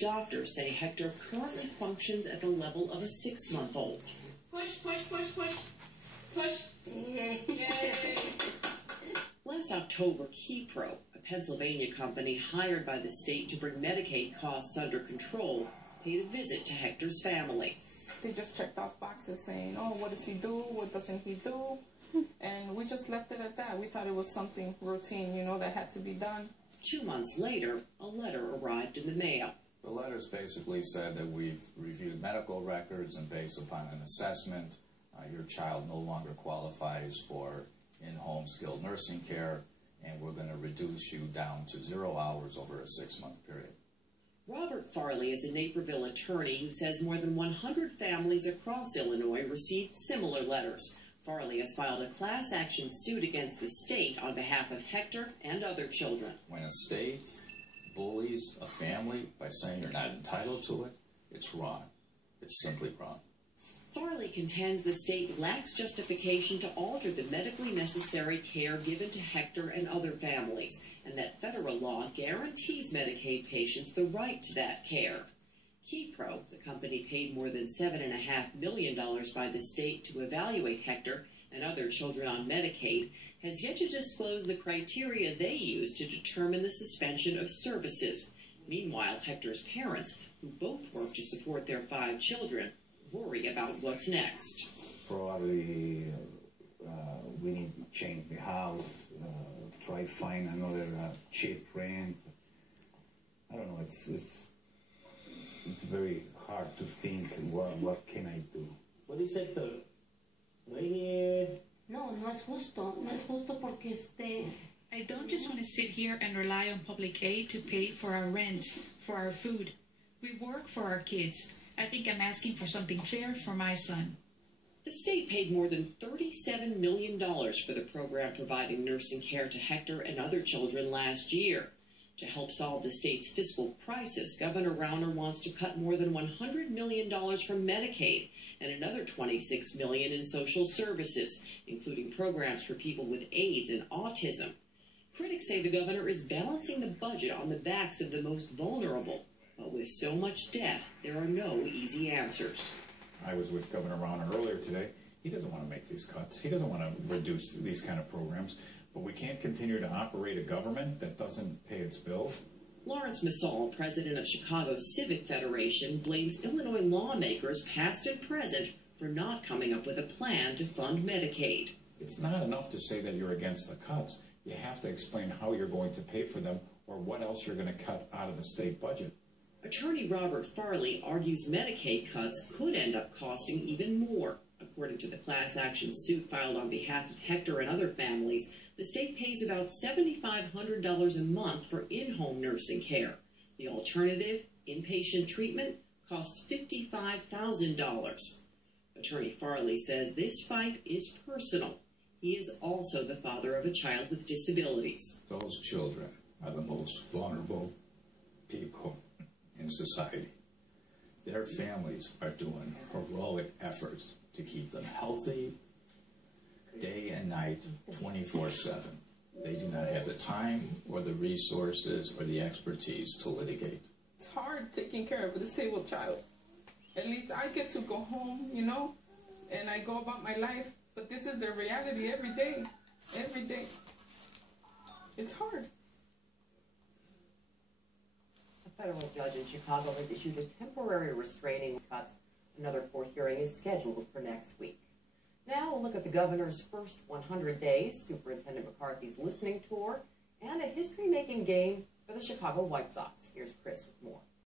Doctors say Hector currently functions at the level of a 6-month-old. Push, push, push, push, push. Yay. Last October, Keypro, a Pennsylvania company hired by the state to bring Medicaid costs under control, paid a visit to Hector's family. They just checked off boxes saying, oh, what does he do? What doesn't he do? And we just left it at that. We thought it was something routine, that had to be done. 2 months later, a letter arrived in the mail. The letters basically said that we've reviewed medical records, and based upon an assessment, your child no longer qualifies for in-home skilled nursing care, and we're going to reduce you down to 0 hours over a 6-month period. Robert Farley is a Naperville attorney who says more than 100 families across Illinois received similar letters. Farley has filed a class action suit against the state on behalf of Hector and other children. When a state bullies a family by saying you're not entitled to it, it's wrong. It's simply wrong. Farley contends the state lacks justification to alter the medically necessary care given to Hector and other families, and that federal law guarantees Medicaid patients the right to that care. Keypro, the company paid more than $7.5 million by the state to evaluate Hector and other children on Medicaid, has yet to disclose the criteria they use to determine the suspension of services. Meanwhile, Hector's parents, who both work to support their 5 children, worry about what's next. Probably we need to change the house, try find another cheap rent. I don't know, it's very hard to think what can I do. What is it, right here? No, no es justo. No es justo porque I don't just want to sit here and rely on public aid to pay for our rent, for our food. We work for our kids. I think I'm asking for something fair for my son. The state paid more than $37 million for the program providing nursing care to Hector and other children last year. To help solve the state's fiscal crisis, Governor Rauner wants to cut more than $100 million from Medicaid and another $26 million in social services, including programs for people with AIDS and autism. Critics say the governor is balancing the budget on the backs of the most vulnerable. But with so much debt, there are no easy answers. I was with Governor Rauner earlier today. He doesn't want to make these cuts. He doesn't want to reduce these kind of programs. But we can't continue to operate a government that doesn't pay its bills. Lawrence Masol, president of Chicago's Civic Federation, blames Illinois lawmakers, past and present, for not coming up with a plan to fund Medicaid. It's not enough to say that you're against the cuts. You have to explain how you're going to pay for them or what else you're going to cut out of the state budget. Attorney Robert Farley argues Medicaid cuts could end up costing even more. According to the class action suit filed on behalf of Hector and other families, the state pays about $7,500 a month for in-home nursing care. The alternative, inpatient treatment, costs $55,000. Attorney Farley says this fight is personal. He is also the father of a child with disabilities. Those children are the most vulnerable people in society. Their families are doing heroic efforts to keep them healthy day and night, 24/7. They do not have the time or the resources or the expertise to litigate. It's hard taking care of a disabled child. At least I get to go home, and I go about my life. But this is their reality every day. Every day. It's hard. A federal judge in Chicago has issued a temporary restraining cuts. Another court hearing is scheduled for next week. Now we'll look at the governor's first 100 days, Superintendent McCarthy's listening tour, and a history-making game for the Chicago White Sox. Here's Chris with more.